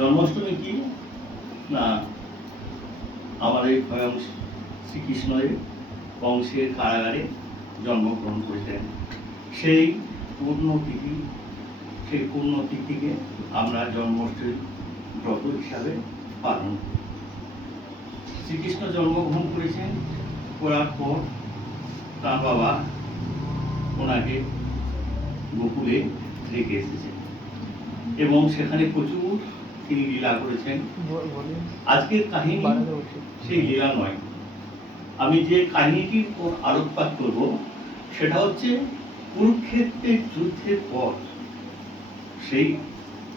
জন্মাষ্টমী কি? না আমাদের স্বয়ং শ্রীকৃষ্ণের বংশের কারাগারে জন্মগ্রহণ করেছেন সেই পূর্ণ তিথি সেই পূর্ণ তিথিকে আমরা জন্মাষ্টমী ব্রত হিসাবে পালন করি। শ্রীকৃষ্ণ জন্মগ্রহণ করেছেন করার পর তার বাবা ওনাকে গোকুলে রেখে এসেছেন এবং সেখানে প্রচুর তিনি লীলা করেছেন। আজকের কাহিনী সেই লীলা নয়। আমি যে কাহিনীটির উপর আলোকপাত করব সেটা হচ্ছে কুরুক্ষেত্রের যুদ্ধের পর। সেই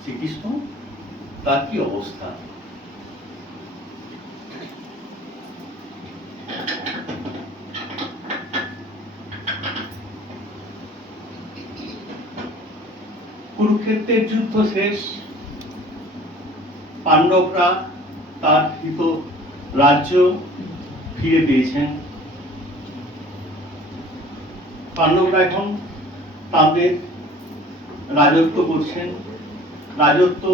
শ্রীকৃষ্ণ তার কি অবস্থা? কুরুক্ষেত্রের যুদ্ধ শেষ। পাণ্ডবরা তার হিত রাজ্য ফিরে পেয়েছেন। পাণ্ডবরা এখন তাদের রাজত্ব করছেন। রাজত্ব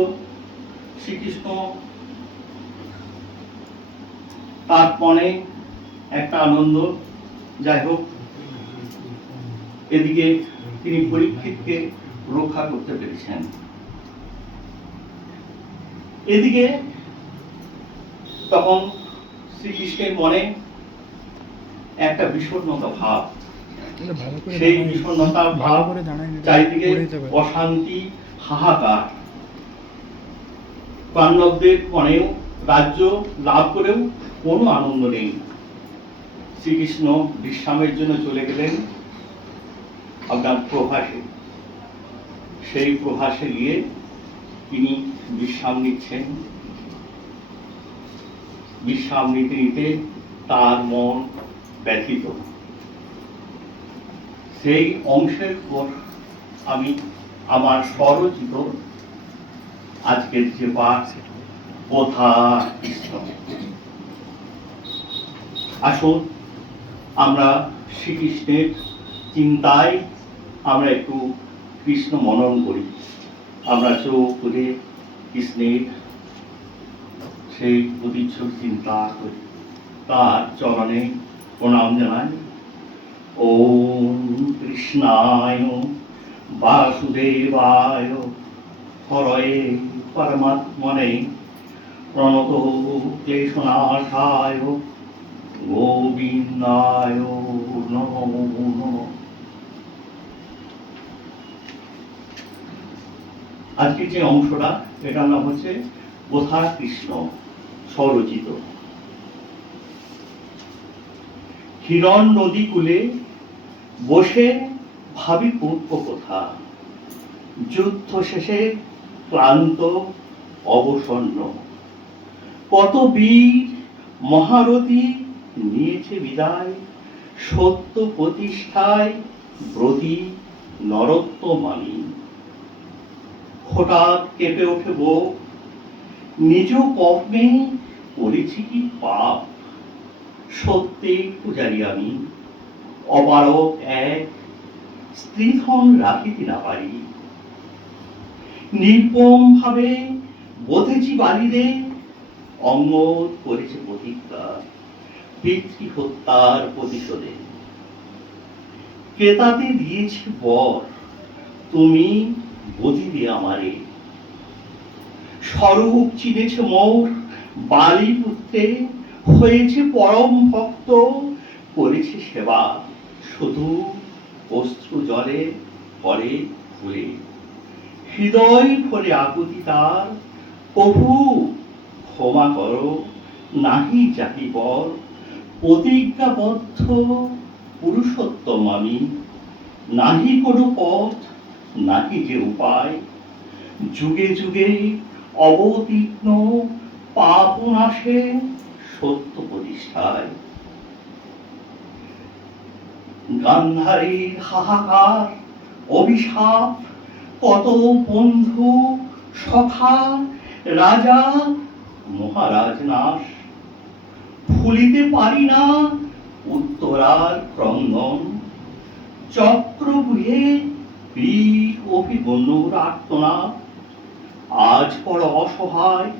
শ্রীকৃষ্ণ তার মনে একটা আনন্দ। যাই হোক, এদিকে তিনি পরীক্ষিতকে রক্ষা করতে পেরেছেন। এদিকে তখন শ্রীকৃষ্ণের মনে একটা বিষণ্ণতা ভাব। সেই বিষণ্ণতা ভাব চারিদিকে অশান্তি হাহাকার। পাণ্ডবদের মনেও রাজ্য লাভ করেও কোনো আনন্দ নেই। শ্রীকৃষ্ণ বিশ্রামের জন্য চলে গেলেন আপনার প্রভাসে। সেই প্রভাসে গিয়ে তিনি বিশ্রাম নিচ্ছেন বিশ্রাম নিতে নিতে তার মন ব্যথিত। সেই অংশের পর আমি আমার স্বরচিত আজকের যে পাঠ, কথা আসুন, আমরা শ্রীকৃষ্ণের চিন্তায় আমরা একটু কৃষ্ণ মনন করি। আমরা চোখ করে কৃষ্ণের সেই প্রতিচ্ছবি চিন্তা করি। তার চরণে প্রণাম জানাই। ওম কৃষ্ণায় বাসুদেবায় হরয়ে পরমাত্মনে প্রণত ক্লেশনাশায় গোবিন্দায় নমো নমঃ আজকের যে অংশটা এটার নাম হচ্ছে কোথা কৃষ্ণ স্বরচিত। হিরণ নদী কূলে বসে ভাবি পূর্ব কথা। যুদ্ধ শেষে ক্লান্ত, অবসন্ন। কত বীর মহারথী নিয়েছে বিদায়। সত্য প্রতিষ্ঠায় ব্রতী নরত্বমানী হঠাৎ কেঁপে ওঠে বউ। নিজ কর্মে করেছি কি পাপ? সত্যি পূজারি আমি অপারক এক স্ত্রীধন রাখিতে না পারি। নির্পম ভাবে বোধেছি বাড়িরে অঙ্গদ করেছে প্রতিজ্ঞা পিতৃ হত্যার প্রতিশোধে। ক্রেতাতে দিয়েছে বর, তুমি বধিবে আমারে স্বরূপ চিনেছে মোর, বালি পুত্রে হয়েছে পরম ভক্ত, করেছে সেবা শুধু অশ্রু জলে, পরে ফুলে। হৃদয় ভরে আকুতি তার, প্রভু ক্ষমা করো, নাহি জাতি বর প্রতিজ্ঞাবদ্ধ পুরুষোত্তম আমি, নাহি কোনো পথ নাহি যে উপায়? যুগে যুগে অবতীর্ণ পাপ নাশে সত্য প্রতিষ্ঠায়। গান্ধারীর হাহাকার, অভিশাপ, কত বন্ধু, সখা, রাজা, মহারাজ নাশ। ভুলিতে পারি না উত্তরার ক্রন্দন, চক্রবুহে বীর অভিমন্যুর আর্তনাদ। আজ বড় অসহায়।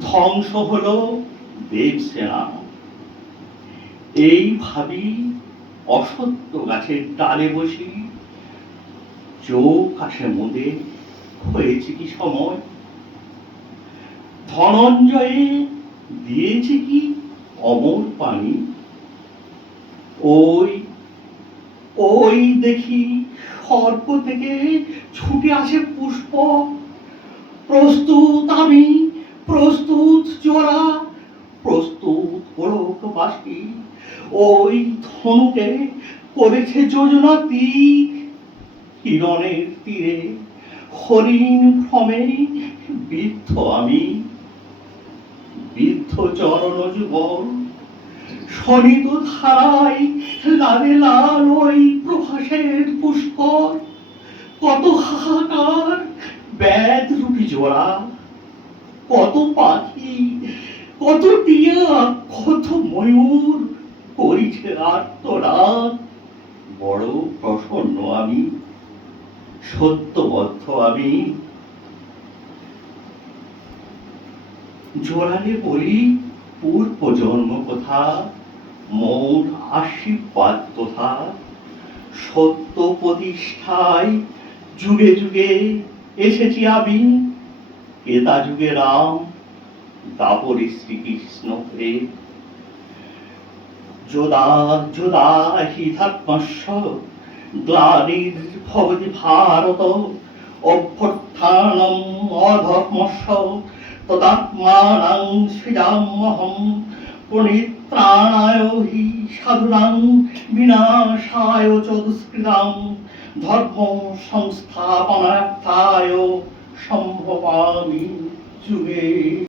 ধ্বংস হলো দেবসেনা এই ভাবি অসত্য গাছের ডালে বসি। চোখ আসে মুদে, হয়েছে কি সময়? ধনঞ্জয়ে দিয়েছে কি অমর পানি? ওই ওই দেখি সর্প থেকে ছুটে আসে পুষ্প। প্রস্তুত আমি, প্রস্তুত জোড়া প্রস্তুত পলকবাসী ওই ধনুকে করেছে যোজনা তীর হিরণের তীরে। হরিণ ভ্রমে বৃদ্ধ আমি, বৃদ্ধ চরণ যুগল। শনিত ধারায় লালে লাল ওই প্রভাসের পুষ্কর। কত হাহাকার, ব্যাধ রূপী জোড়া কত পাখি, কত টিয়া, কত ময়ূর, করিছে আত্মরাত বড় প্রসন্ন আমি, সত্যবদ্ধ আমি। জোড়ালে বলি, পূর্ব জন্ম কথা? মৌর আশীর্বাদ কথা সত্য প্রতিষ্ঠায় যুগে যুগে এসেছি আমি। কেতা যুগে রাম, দাপরে শ্রীকৃষ্ণ হয়ে যোদা যোদা হিধাত্মস্য গ্লানির ভবতি ভারত অভ্যুত্থানম অধর্মস্য, তদাত্মানাং সৃজাম্যহম। পরিত্রাণায় হি সাধুনাং বিনাশায় চ দুষ্কৃতাং ধর্ম সংস্থাপনার্থায় সম্ভবামি যুগে।